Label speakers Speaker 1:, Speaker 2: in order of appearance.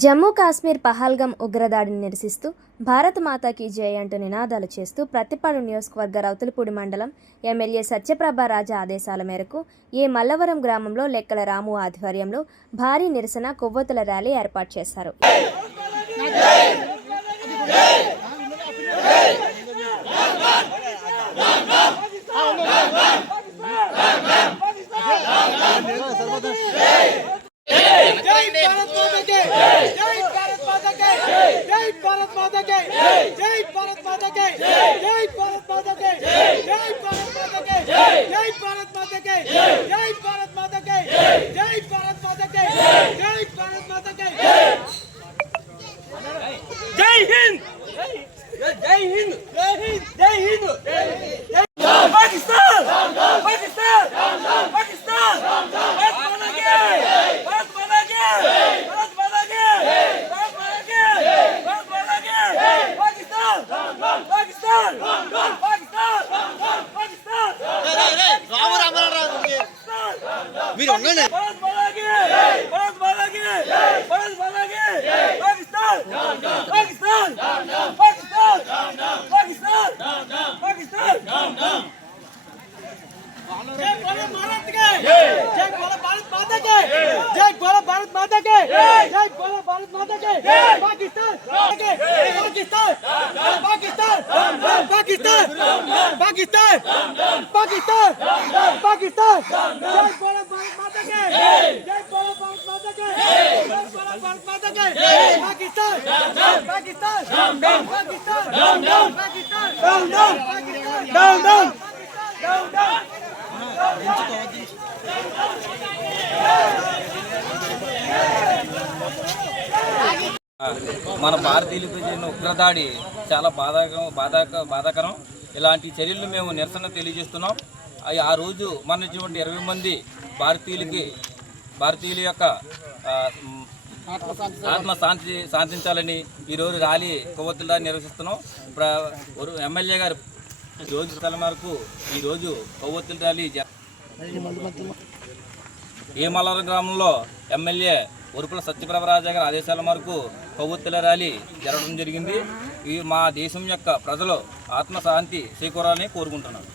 Speaker 1: జమ్మూ కాశ్మీర్ పహల్గం ఉగ్రదాడిని నిరసిస్తూ భారత్ మాతాకి జయ అంటూ నినాదాలు చేస్తూ ప్రతిపాడు నియోజకవర్గ రౌతులపూడి మండలం ఎమ్మెల్యే సత్యప్రభ రాజా ఆదేశాల మేరకు ఏ మల్లవరం గ్రామంలో లెక్కల రాము ఆధ్వర్యంలో భారీ నిరసన కొవ్వొత్తుల ర్యాలీ ఏర్పాటు చేశారు.
Speaker 2: माता के जय भारत माता के जय भारत माता के जय भारत माता के जय भारत माता के जय भारत माता के जय भारत माता के जय भारत माता के जय हिंद जय हिंद जय हिंद जय हिंद पाकिस्तान पाकिस्तान पाकिस्तान जय बोलो भारत के जय बोलो भारत माता के जय बोलो भारत माता के जय बोलो भारत माता के पाकिस्तान के पाकिस्तान पाकिस्तान पाकिस्तान पाकिस्तान पाकिस्तान पाकिस्तान जय बोलो
Speaker 3: మన భారతీయులకు జరిగిన ఉగ్రదాడి చాలా బాధాకరం బాధాక బాధాకరం. ఇలాంటి చర్యలు మేము నిరసన తెలియజేస్తున్నాం. అవి ఆ రోజు మన ఇటువంటి ఇరవై మంది భారతీయులకి భారతీయుల యొక్క ఆత్మ శాంతి శాంతించాలని ఈరోజు ర్యాలీ కొవ్వొత్తుల నిర్వహిస్తున్నాం. ఇప్పుడు ఎమ్మెల్యే గారు రోజు స్థలం వరకు ఈరోజు కొవ్వొత్తుల ర్యాలీ జ- ఏమలవరం గ్రామంలో ఎమ్మెల్యే ఉరుపుల సత్యప్రభరాజ గారి ఆదేశాల మేరకు కొవ్వొత్తుల ర్యాలీ జరగడం జరిగింది. ఈ మా దేశం యొక్క ప్రజలు ఆత్మశాంతి చేకూరాలని కోరుకుంటున్నాను